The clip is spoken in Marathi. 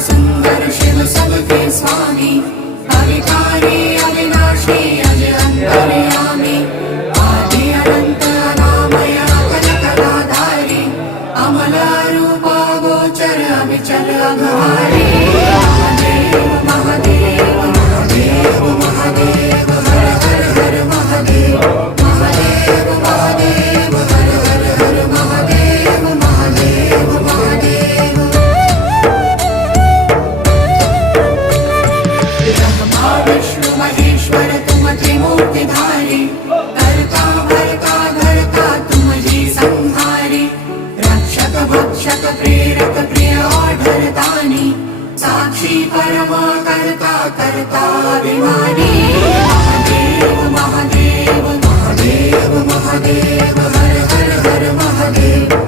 सुंदर शिव सबके स्वामी, अविकारी अविनाशी अज अंतर्यामी, आदि अनंत अनामय कलकलाधारी, अमल रूप गोचर अविचल अघहारी। महादेव महादेव महादेव महादेव, हर हर हर महादेव, महादेव महादेव हर हर हर महादेव, महादेव महादेव। ब्रह्मा विष्णु महेश्वर तुम त्रिमूर्तिधारी, कर्ता भर्ता धर्ता तुम ही संहारी, रक्षक भक्षक प्रेरक प्रिय ऑढरदानी, साक्षी परमा कर्ता कर्ता अभिमानी। महादेव महादेव महादेव महादेव, हर हर हर महादेव।